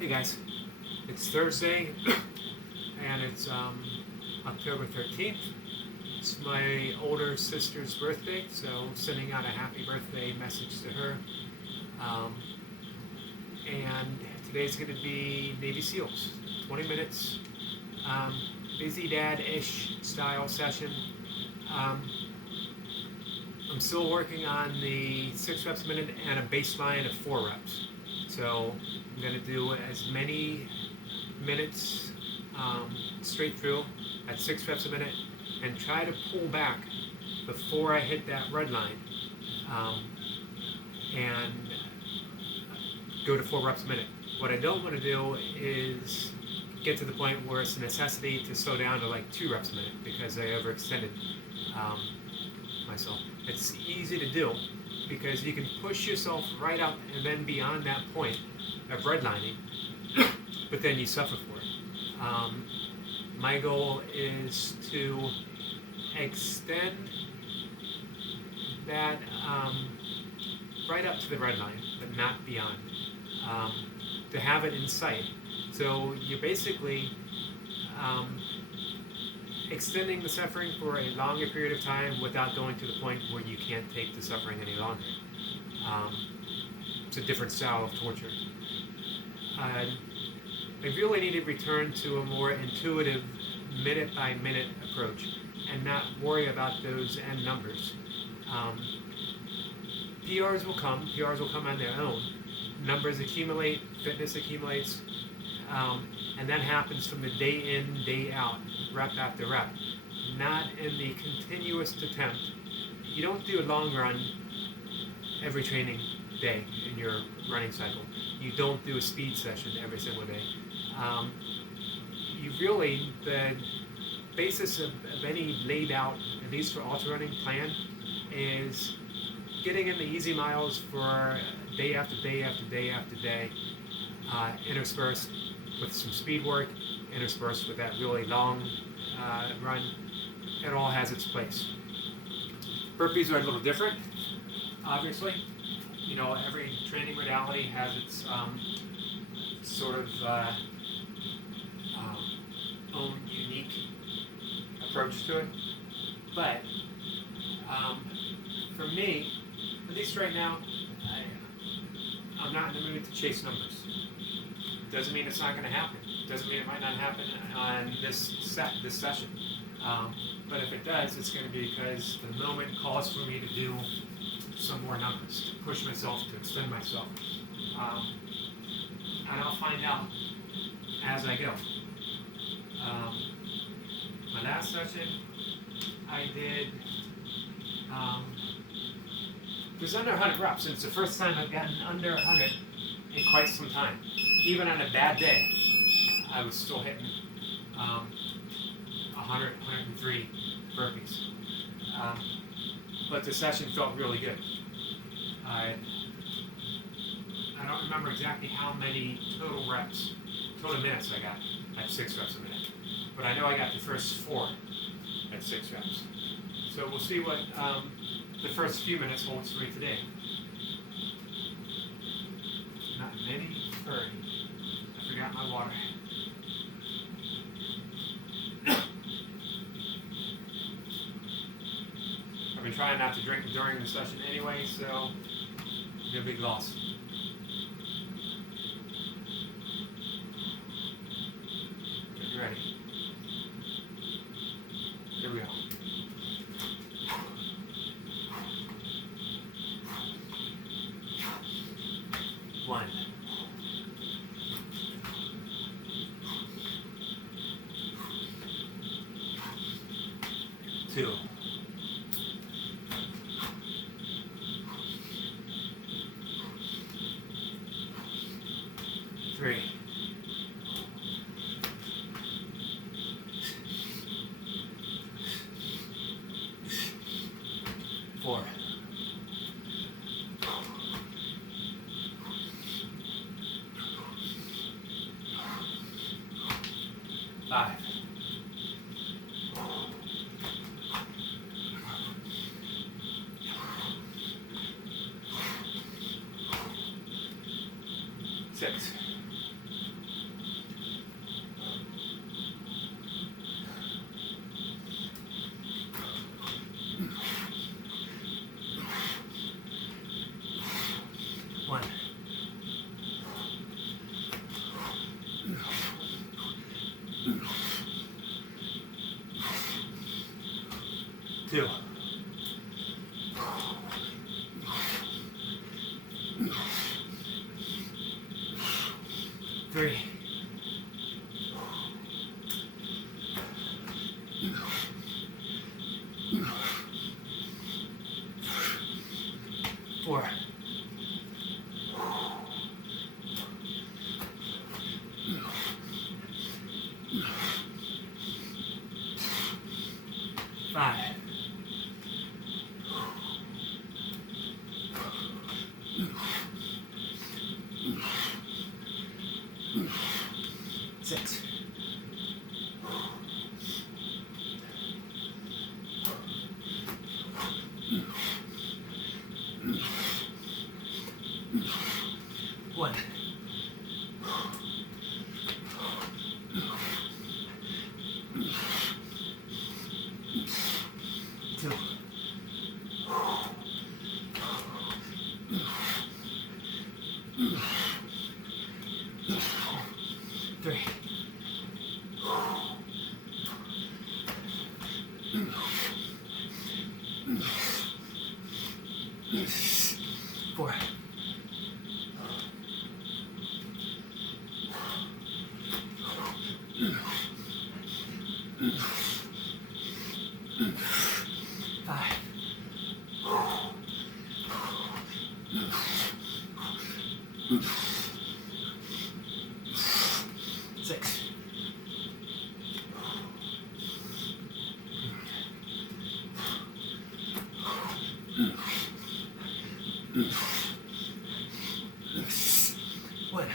Hey guys, it's Thursday and it's October 13th. It's my older sister's birthday, so I'm sending out a happy birthday message to her. Um, and today's going to be Navy SEALs, 20 minutes, um, busy dad-ish style session. Um, I'm still working on the 6 reps a minute and a baseline of 4 reps. So I'm going to do as many minutes straight through at 6 reps a minute and try to pull back before I hit that red line and go to 4 reps a minute. What I don't want to do is get to the point where it's a necessity to slow down to like 2 reps a minute because I overextended myself. It's easy to do because you can push yourself right up and then beyond that point of redlining, but then you suffer for it. My goal is to extend that right up to the red line, but not beyond. To have it in sight. So you're basically extending the suffering for a longer period of time without going to the point where you can't take the suffering any longer. It's a different style of torture. I really need to return to a more intuitive minute-by-minute approach and not worry about those end numbers. PRs will come on their own. Numbers accumulate, fitness accumulates, and that happens from the day in, day out, rep after rep, not in the continuous attempt. You don't do a long run every training day in your running cycle. You don't do a speed session every single day. The basis of any laid out, at least for ultra running plan, is getting in the easy miles for day after day after day after day, interspersed with some speed work, interspersed with that really long run. It all has its place. Burpees are a little different, obviously. You know, every training modality has its sort of own unique approach to it. But for me, at least right now, I'm not in the mood to chase numbers. Doesn't mean it's not going to happen. Doesn't mean it might not happen on this session. But if it does, it's going to be because the moment calls for me to do some more numbers, to push myself, to extend myself. And I'll find out as I go. My last session, I did it was under 100 reps, and it's the first time I've gotten under 100 in quite some time. Even on a bad day, I was still hitting 100, 103 burpees. But the session felt really good. I don't remember exactly how many total minutes I got at 6 reps a minute. But I know I got the first 4 at 6 reps. So we'll see what the first few minutes holds for me today. Not many 30. I forgot my water. I've been trying not to drink during the session anyway, so no big loss. Get ready. Here we go. 1. 2. 3. 4. 5. 6. 3, 4, 5, 6, 1, 2, 3, 4, 5, 6, 1, 2, 3, 4, 5, 6, 1,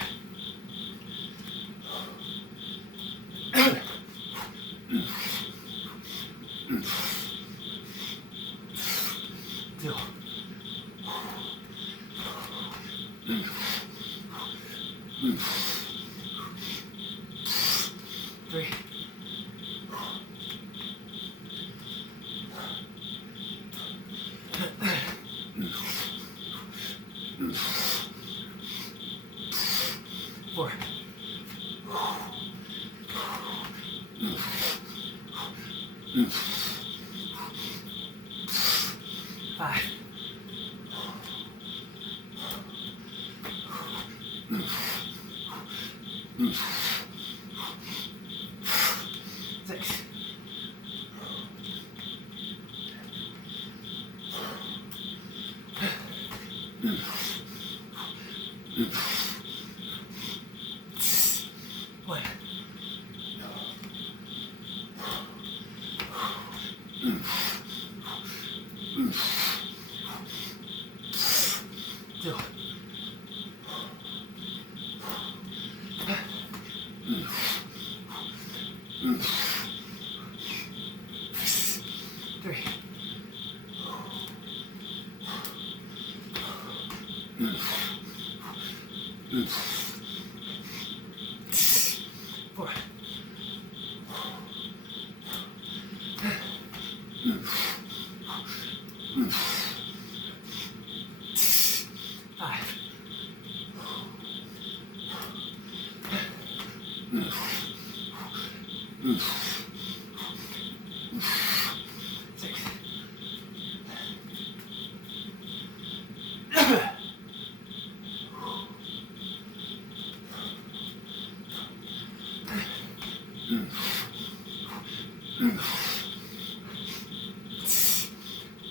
2, 3, 4, 5, 6, 1, 2, 3, 4,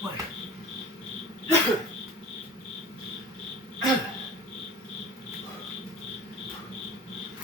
1, 2,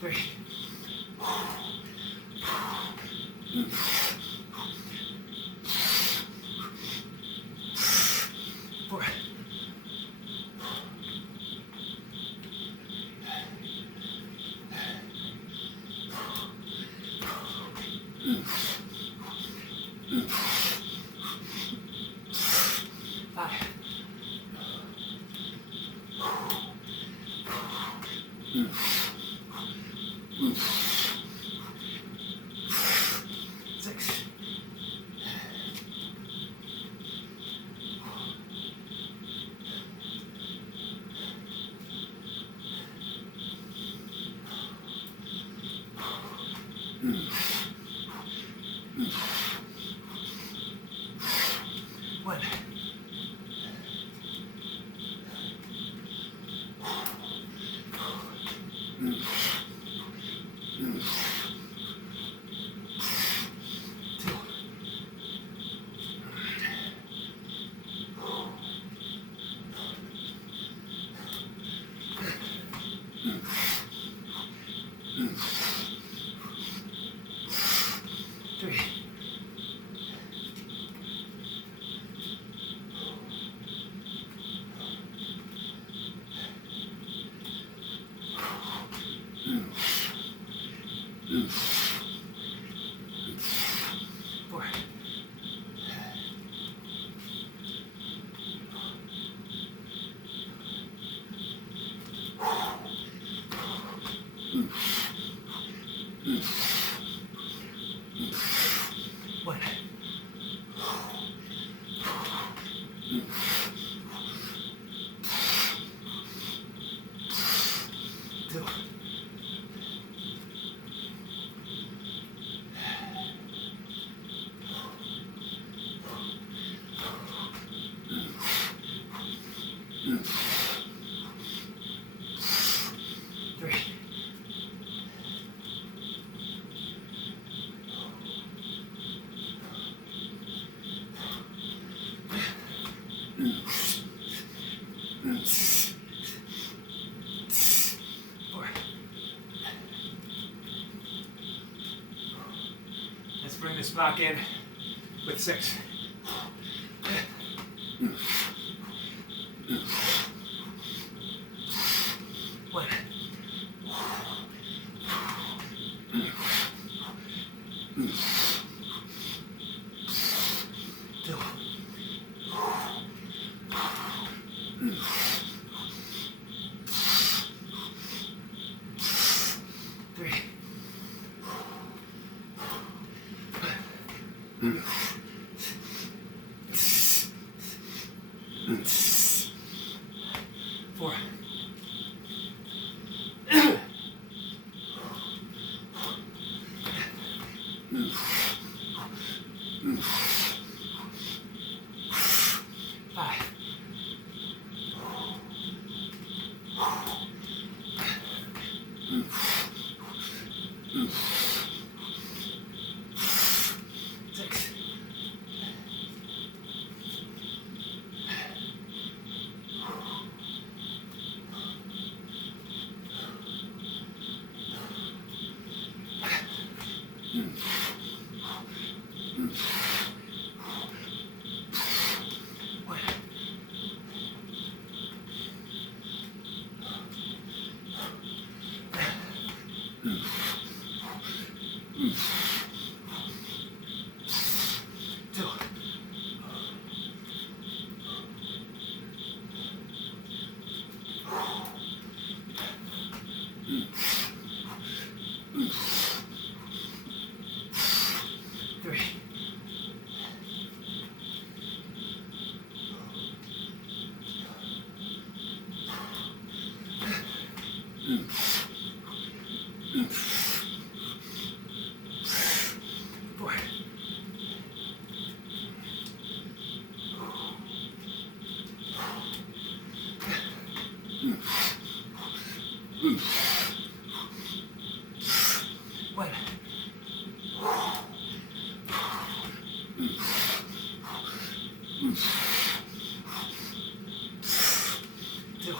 3, 4, 5, 6, 1. Three, 4, 1. 2. 3, 4. Let's bring this back in with 6. 1. 2. 3. 4. 5. 6. 1. 2. 3. 4. 1. 2.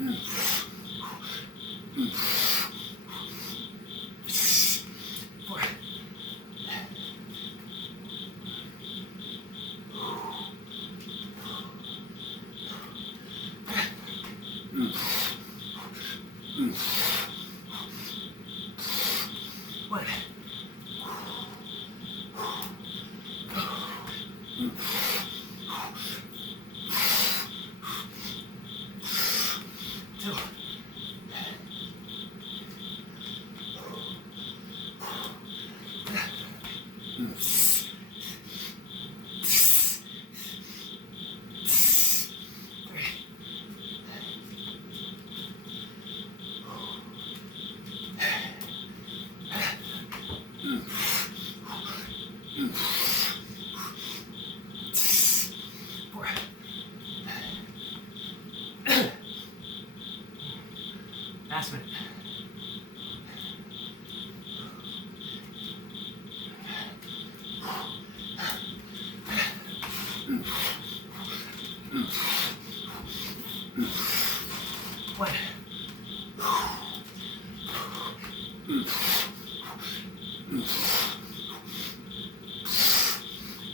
One. Two. Last minute. One.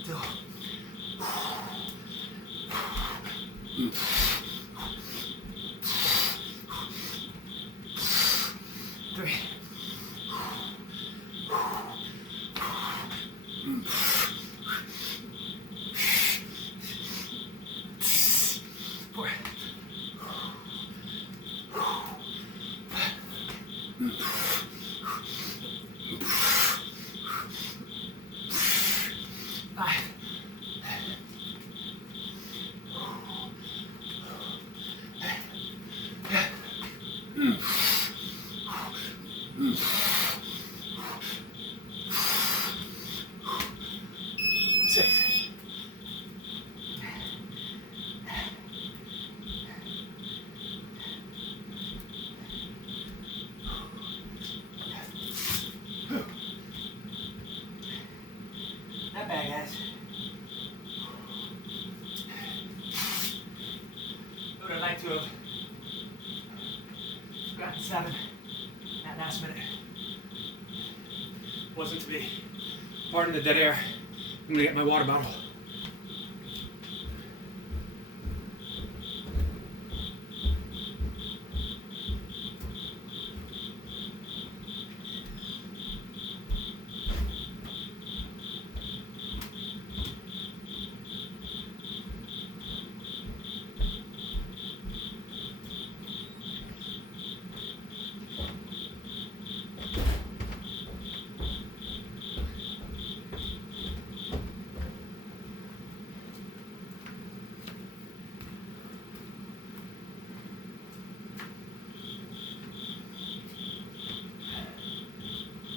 Two. Three. Four. Five. Six. Not bad, guys. Would have liked to have gotten 7 that last minute. Wasn't to be. Pardon the dead air. I'm gonna get my water bottle.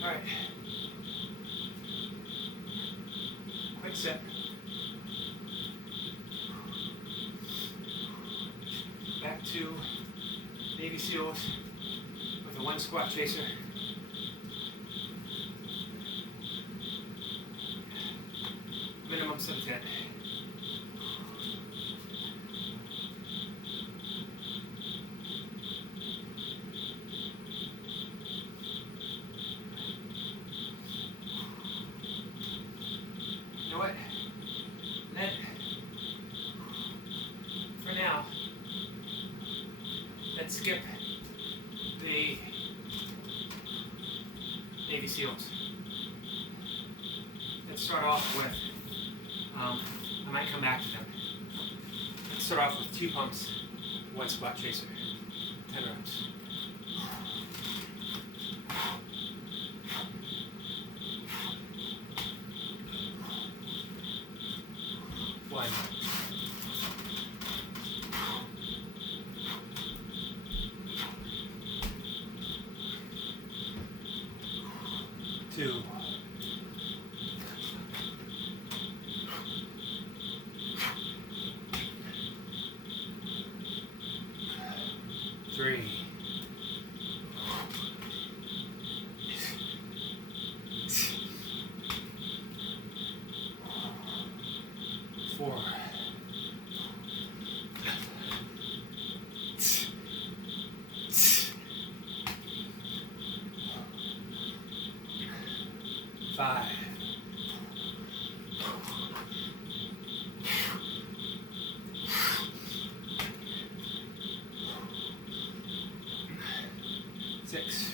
All right. Quick set. Back to Navy SEALs with a 1 squat chaser. Minimum 7-10. You know what? Then, for now, let's skip the Navy SEALs. Let's start off with, I might come back to them. Let's start off with 2 pumps, 1 squat chaser, 10 reps. One. 2. 3. 4. 5. 6.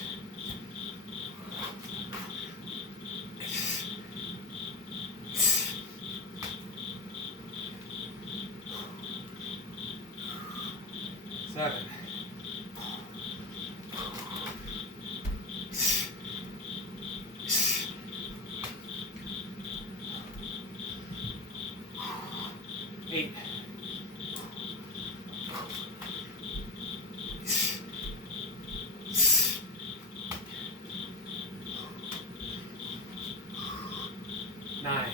7. 8. 9.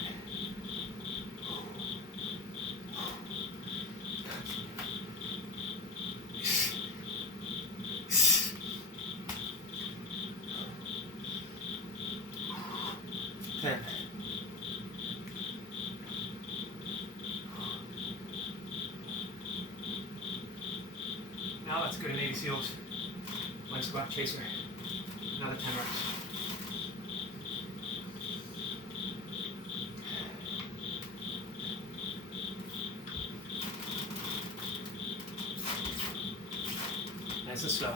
10. Now let's go to Navy SEALs. One squat chaser. Another 10 reps. Nice and slow.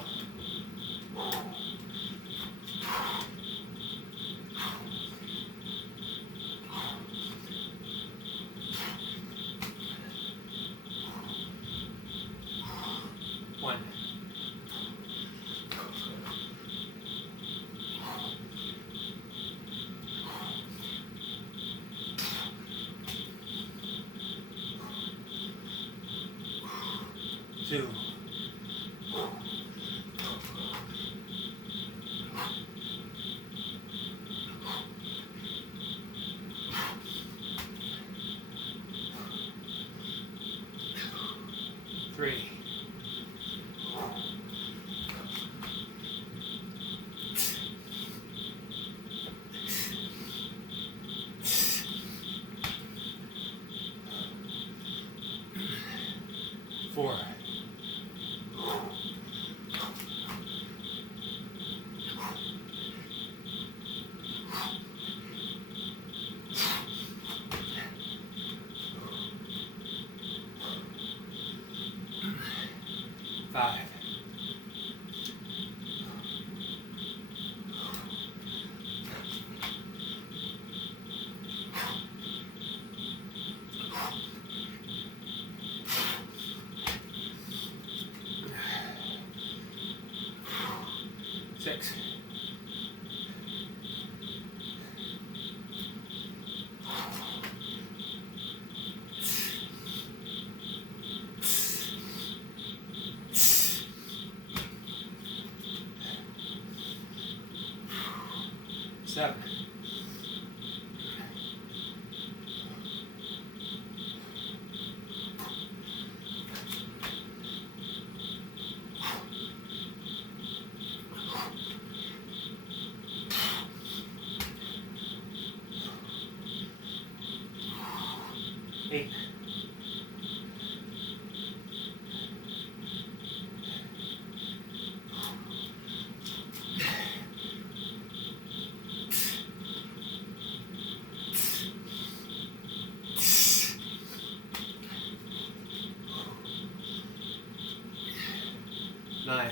1. 2. 3. 4. 5. 6. 7. 8. 9.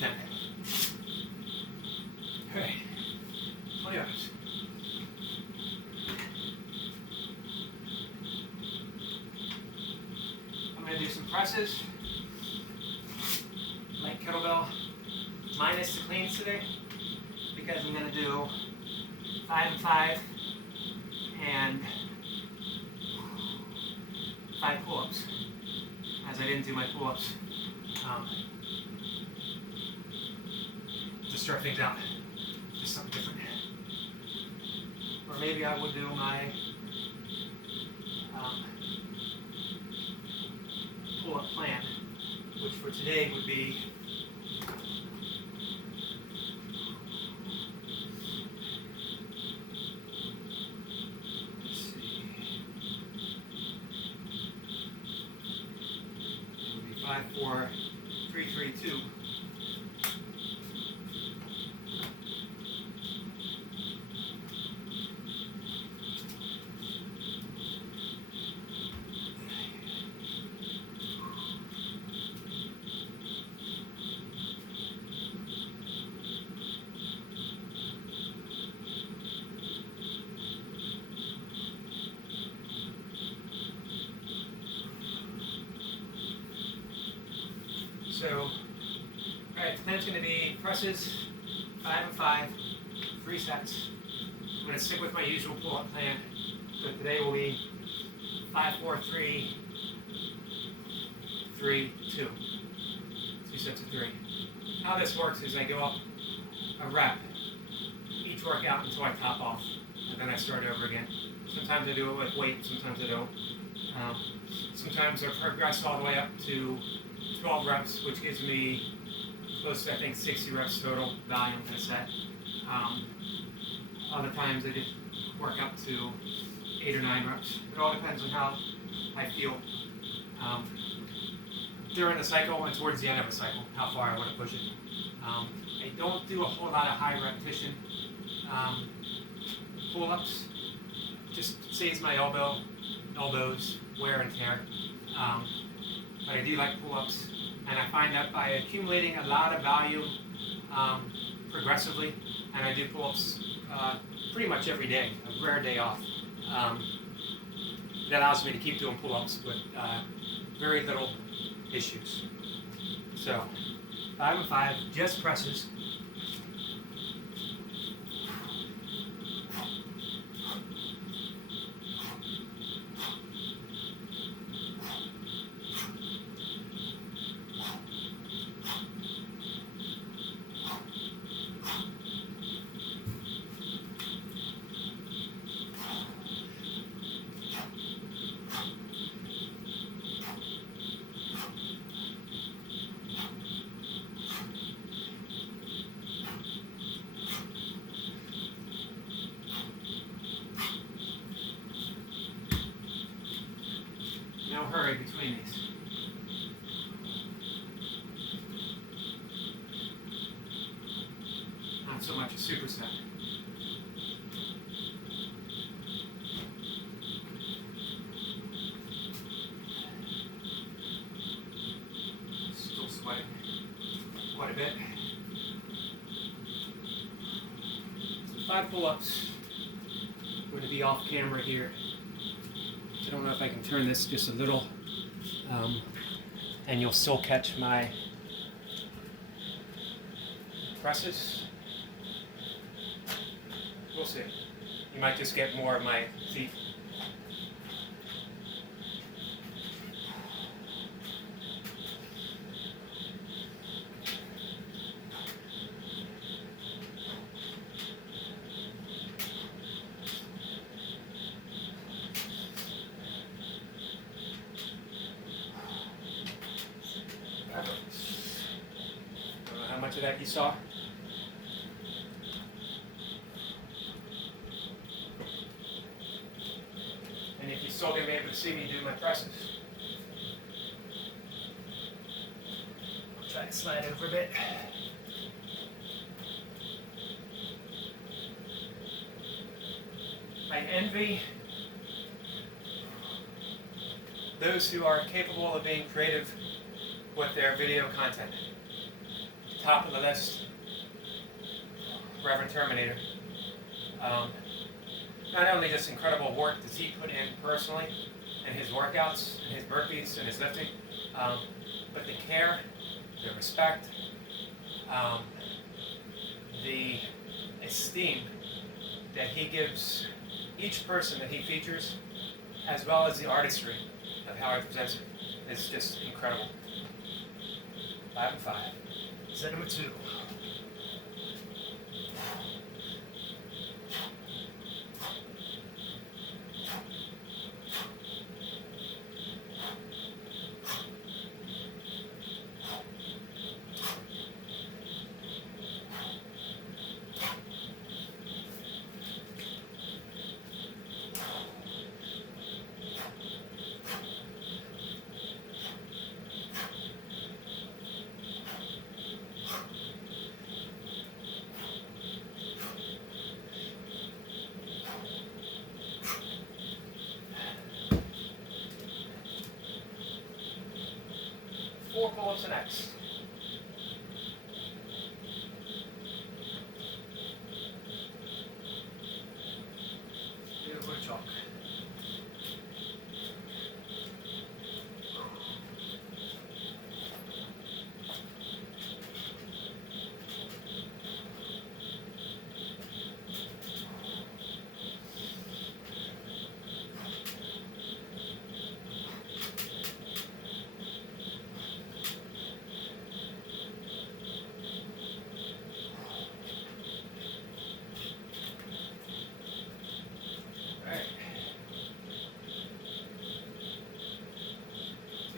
10. Okay. 20 reps. I'm going to do some presses, like kettlebell, minus the cleans today, because I'm going to do 5 and 5 and 5 pull-ups, as I didn't do my pull-ups to start things out, just something different. Or maybe I would do my pull-up plan, which for today would be 5, 4, 3, 3, 2. So, alright, the plan's going to be presses, 5 and 5, 3 sets. I'm going to stick with my usual pull-up plan. So today will be 5, 4, 3, 3, 2. 2 sets of 3. How this works is I go up a rep each workout until I top off, and then I start over again. Sometimes I do it with weight, sometimes I don't. Sometimes I progress all the way up to 12 reps, which gives me close to, I think, 60 reps total volume in a set. Other times I just work up to 8 or 9 reps. It all depends on how I feel during the cycle and towards the end of a cycle, how far I want to push it. I don't do a whole lot of high repetition pull-ups. Just saves my elbows, wear and tear. But I do like pull-ups, and I find that by accumulating a lot of volume progressively, and I do pull-ups pretty much every day, a rare day off. That allows me to keep doing pull-ups with very little issues. So 5 and 5, just presses. No hurry between these. Not so much a superset. Still sweating quite a bit. So 5 pull-ups. I'm going to be off camera here. I don't know if I can turn this just a little, and you'll still catch my presses. We'll see. You might just get more of my feet. Don't know how much of that you saw. And if you're still going to be able to see me do my presses, I'll try to slide over a bit. I envy those who are capable of being creative with their video content. Top of the list, Reverend Terminator. Not only just incredible work that he put in personally in his workouts, and his burpees, and his lifting, but the care, the respect, the esteem that he gives each person that he features, as well as the artistry of how he presents it, is just incredible. 5 and 5. Set number 2. 4 pull-ups next. Beautiful chalk.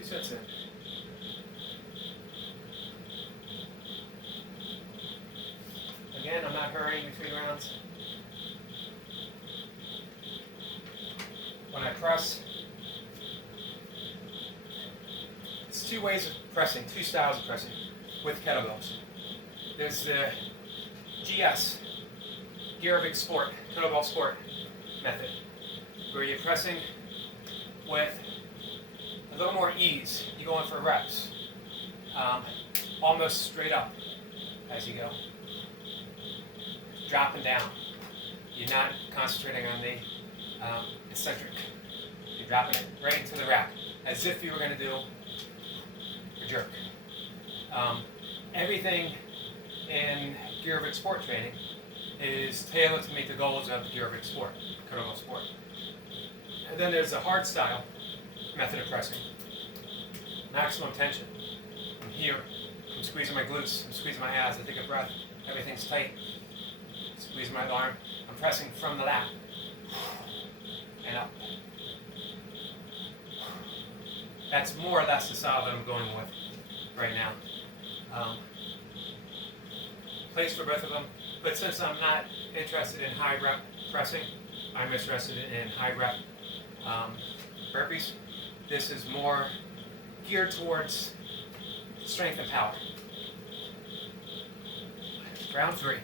Sets in. Again, I'm not hurrying between rounds. When I press, it's 2 ways of pressing, 2 styles of pressing with kettlebells. There's the GS, Gearovic Sport, Kettlebell Sport method, where you're pressing with a little more ease. You go in for reps, almost straight up as you go, dropping down. You're not concentrating on the eccentric. You're dropping it right into the rack, as if you were going to do a jerk. Everything in Gearovic Sport training is tailored to meet the goals of Gearovic Sport, Kettlebell Sport. And then there's a hard style method of pressing. Maximum tension. I'm here. I'm squeezing my glutes. I'm squeezing my abs. I take a breath. Everything's tight. Squeeze my arm. I'm pressing from the lat and up. That's more or less the style that I'm going with right now. Place for both of them. But since I'm not interested in high rep pressing, I'm interested in high rep burpees. This is more geared towards strength and power. Round 3.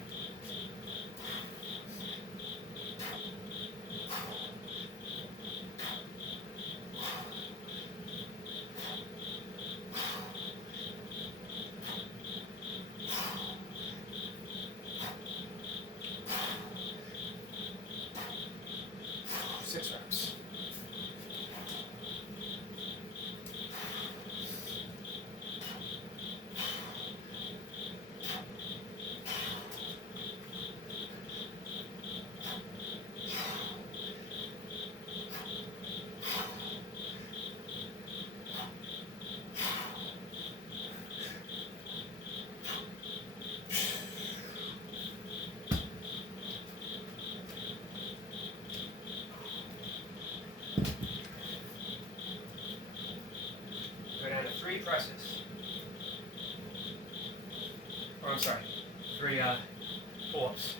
Presses. Oh, I'm sorry. 3 pull-ups.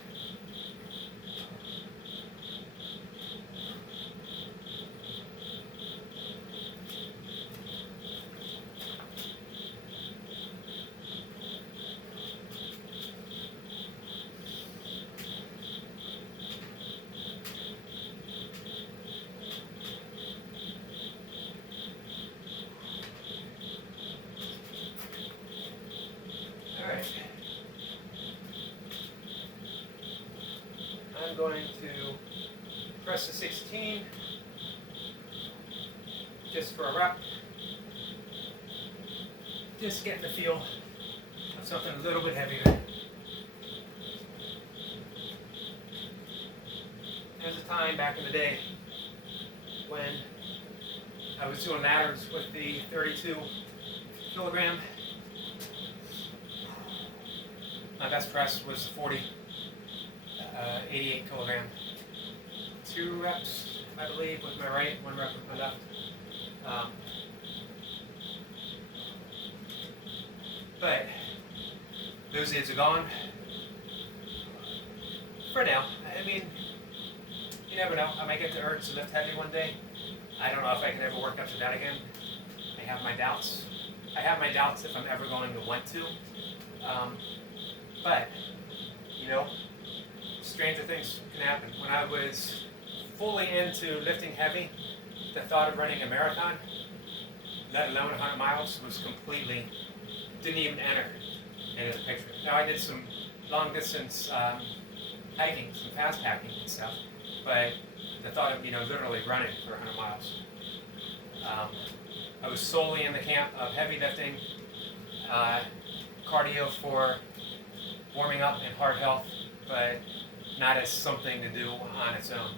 I'm going to press the 16 just for a rep. Just get the feel of something a little bit heavier. There's a time back in the day when I was doing ladders with the 32 kilogram. My best press was 88 kilogram. 2 reps, I believe, with my right, 1 rep with my left. But those days are gone. For now. I mean, you never know. I might get the urge to lift heavy one day. I don't know if I can ever work up to that again. I have my doubts. I have my doubts if I'm ever going to want to. But, you know, stranger things can happen. When I was fully into lifting heavy, the thought of running a marathon let alone 100 miles, was completely, didn't even enter into the picture. Now I did some long distance hiking, some fast packing and stuff, but the thought of, literally running for 100 miles. I was solely in the camp of heavy lifting, cardio for warming up and heart health, but not as something to do on its own.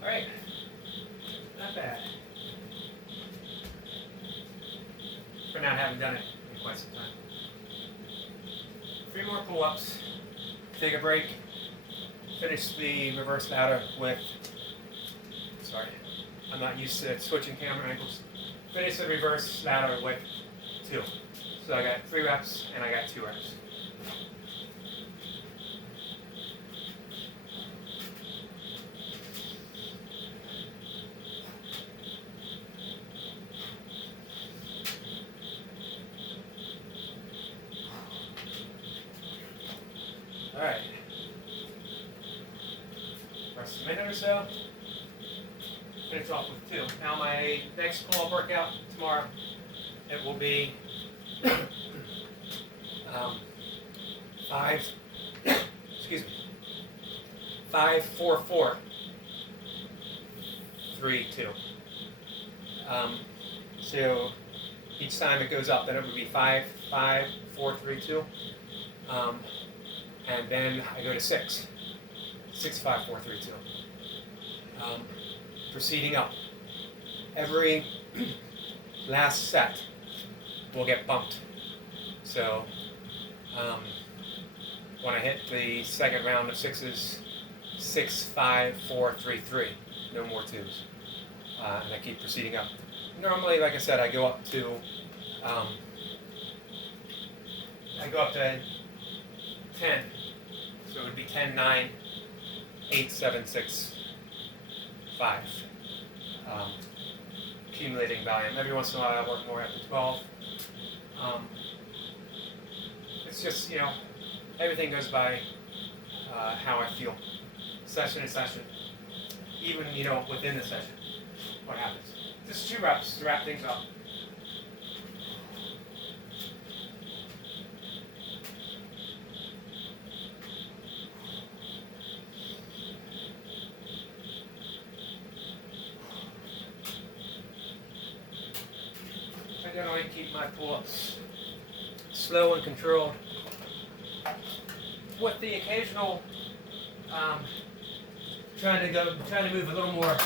All right, not bad. For not having done it in quite some time. 3 more pull-ups, take a break, finish the reverse ladder with, sorry, I'm not used to switching camera angles, finish the reverse ladder with 2. So I got 3 reps and I got 2 reps. All right, rest a minute or so, finish off with 2. Now my next pull-up workout tomorrow, it will be 5, 4, 4, 3, 2. So each time it goes up, then it would be 5, 5, 4, 3, 2. And then I go to 6, 6, 5, 4, 3, 2. Proceeding up. Every last set will get bumped. So when I hit the second round of 6s, 6, 5, 4, 3, 3. No more 2s. And I keep proceeding up. Normally, like I said, I go up to 10. So it would be 10, 9, 8, 7, 6, 5. Accumulating volume. Every once in a while I work more up to 12. It's just, everything goes by how I feel. Session to session. Even, within the session. What happens. Just 2 reps to wrap things up. I generally keep my pull-ups slow and controlled, with the occasional trying to move a little more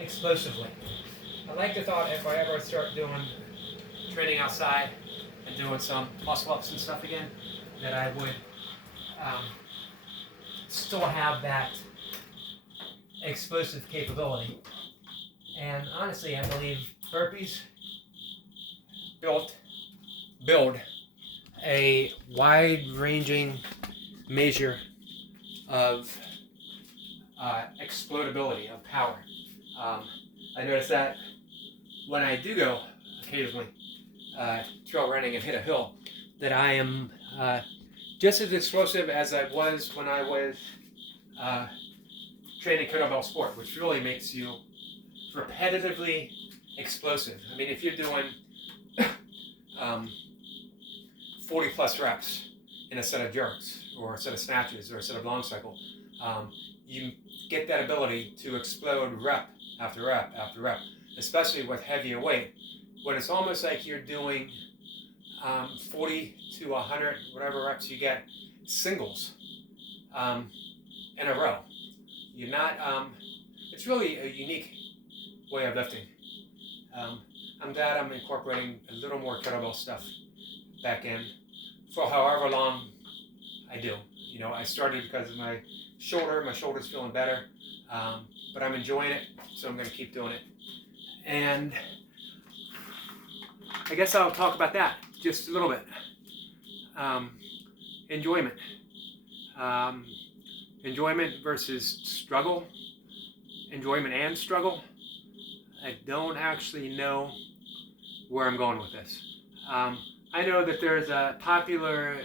explosively. I like the thought if I ever start doing training outside and doing some muscle-ups and stuff again, that I would still have that explosive capability. And honestly, I believe burpees build a wide-ranging measure of explodability, of power. I notice that when I do go occasionally trail running and hit a hill, that I am just as explosive as I was when I was training kettlebell sport, which really makes you repetitively explosive. I mean, if you're doing 40 plus reps in a set of jerks or a set of snatches or a set of long cycle, you get that ability to explode rep after rep after rep, especially with heavier weight, when it's almost like you're doing 40 to 100, whatever reps you get, singles in a row. You're not, it's really a unique way of lifting. I'm glad I'm incorporating a little more kettlebell stuff back in for however long I do. I started because of my shoulder's feeling better, but I'm enjoying it, so I'm going to keep doing it. And I guess I'll talk about that just a little bit. Enjoyment. Enjoyment versus struggle enjoyment and struggle. I don't actually know where I'm going with this. I know that there's a popular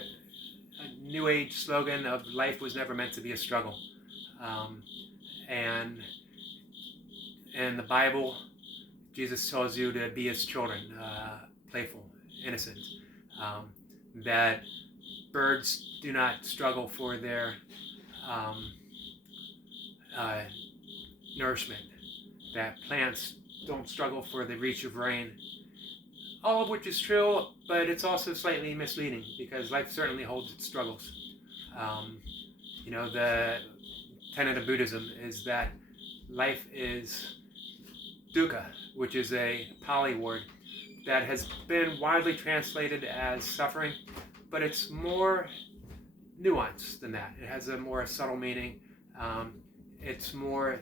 New Age slogan of life was never meant to be a struggle. And in the Bible, Jesus tells you to be as children, playful, innocent. That birds do not struggle for their nourishment. That plants don't struggle for the reach of rain. All of which is true, but it's also slightly misleading because life certainly holds its struggles. The tenet of Buddhism is that life is dukkha, which is a Pali word that has been widely translated as suffering, but it's more nuanced than that. It has a more subtle meaning. It's more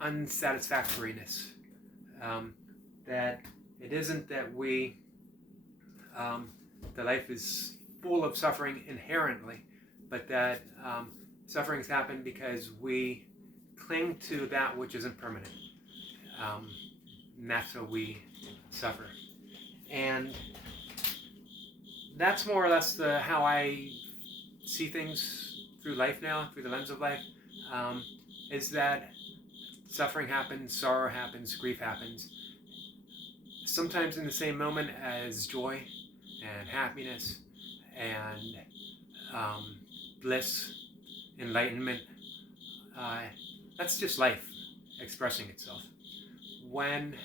unsatisfactoriness. That it isn't that that life is full of suffering inherently, but that sufferings happen because we cling to that which isn't permanent. And that's how we suffer. And that's more or less how I see things through life now, through the lens of life, is that suffering happens, sorrow happens, grief happens, sometimes in the same moment as joy and happiness and bliss, enlightenment. That's just life expressing itself. When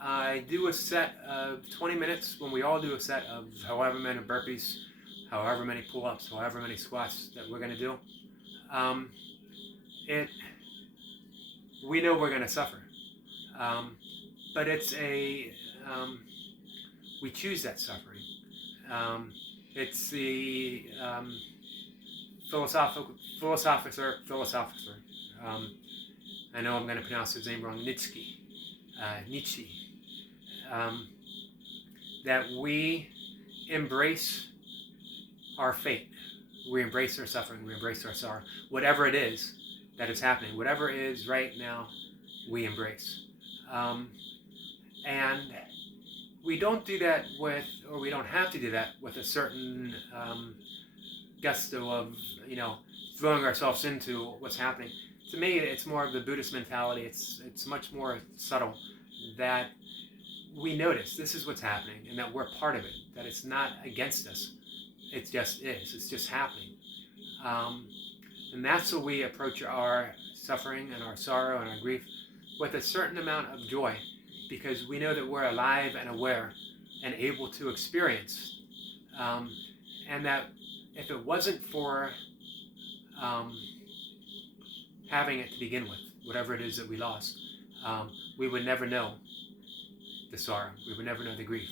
I do a set of 20 minutes, when we all do a set of however many burpees, however many pull-ups, however many squats that we're going to do, we know we're going to suffer. But it's we choose that suffering. It's the philosopher. I know I'm going to pronounce his name wrong. Nietzsche. That we embrace our fate. We embrace our suffering. We embrace our sorrow. Whatever it is that is happening, whatever is right now, we embrace. And we don't do that or we don't have to do that with a certain gusto of, throwing ourselves into what's happening. To me, it's more of the Buddhist mentality. It's much more subtle that we notice this is what's happening and that we're part of it, that it's not against us. It just is. It's just happening. And that's how we approach our suffering and our sorrow and our grief, with a certain amount of joy, because we know that we're alive and aware and able to experience. And that if it wasn't for having it to begin with, whatever it is that we lost, we would never know the sorrow. We would never know the grief.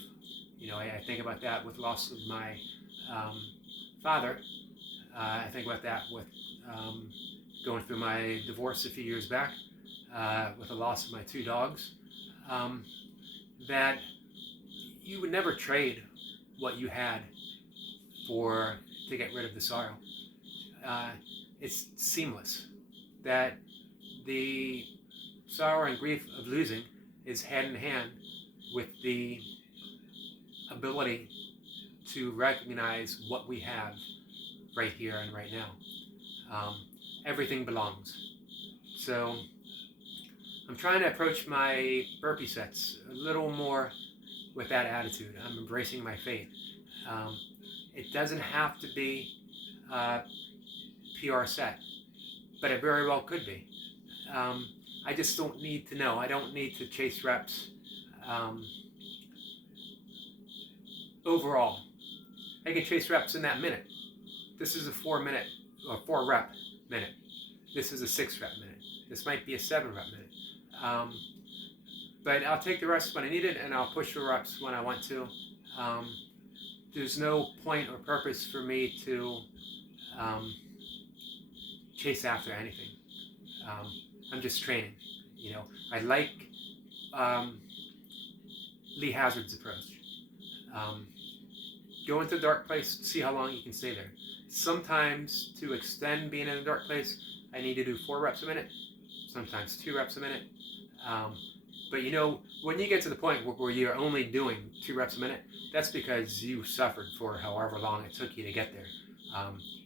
I think about that with loss of my father. I think about that with going through my divorce a few years back, with the loss of my 2 dogs, that you would never trade what you had to get rid of the sorrow. It's seamless. That the sorrow and grief of losing is hand in hand with the ability to recognize what we have right here and right now. Everything belongs. So I'm trying to approach my burpee sets a little more with that attitude. I'm embracing my fate. It doesn't have to be a PR set, but it very well could be. I just don't need to know. I don't need to chase reps. Overall, I can chase reps in that minute. This is a 4-minute or 4-rep minute. This is a 6-rep minute. This might be a 7-rep minute. But I'll take the reps when I need it, and I'll push the reps when I want to. There's no point or purpose for me to chase after anything. I'm just training. I like Lee Hazard's approach. Go into a dark place, see how long you can stay there. Sometimes to extend being in a dark place, I need to do 4 reps a minute. sometimes 2 reps a minute. But you know, when you get to the point where you're only doing 2 reps a minute, that's because you suffered for however long it took you to get there.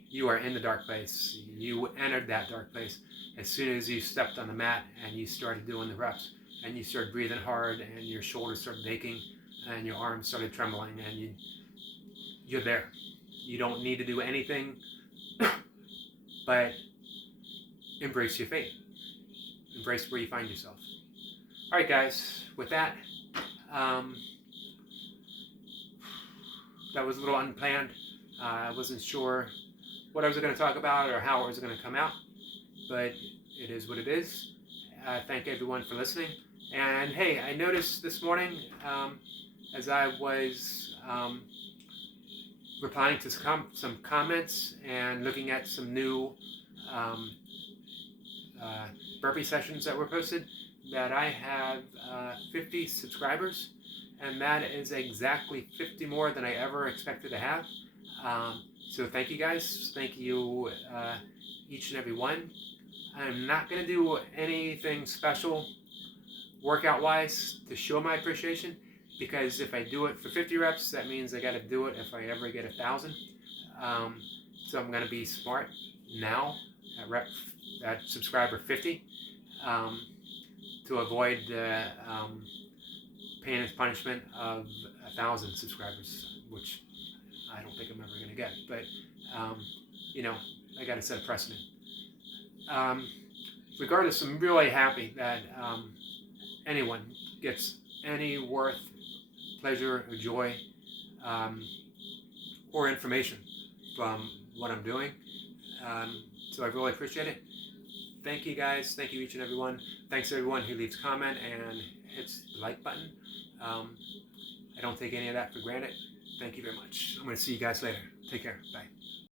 You are in the dark place. You entered that dark place as soon as you stepped on the mat and you started doing the reps, and you started breathing hard, and your shoulders started aching, and your arms started trembling, and you're there. You don't need to do anything but embrace your fate. Embrace where you find yourself. All right, guys, with that, that was a little unplanned. I wasn't sure what I was going to talk about or how it was going to come out, but it is what it is. Thank everyone for listening. And hey, I noticed this morning as I was replying to some comments and looking at some new burpee sessions that were posted, that I have 50 subscribers, and that is exactly 50 more than I ever expected to have. So thank you guys. Thank you each and every one. I'm not going to do anything special workout wise to show my appreciation, because if I do it for 50 reps, that means I got to do it if I ever get 1,000. So I'm going to be smart now at subscriber 50 to avoid the pain and punishment of 1,000 subscribers, which I don't think I'm ever going to get. But you know, I got to set a precedent. Regardless, I'm really happy that anyone gets any worth, pleasure, or joy, or information from what I'm doing. So I really appreciate it. Thank you guys. Thank you each and every one. Thanks to everyone who leaves comment and hits the like button. I don't take any of that for granted. Thank you very much. I'm going to see you guys later. Take care. Bye.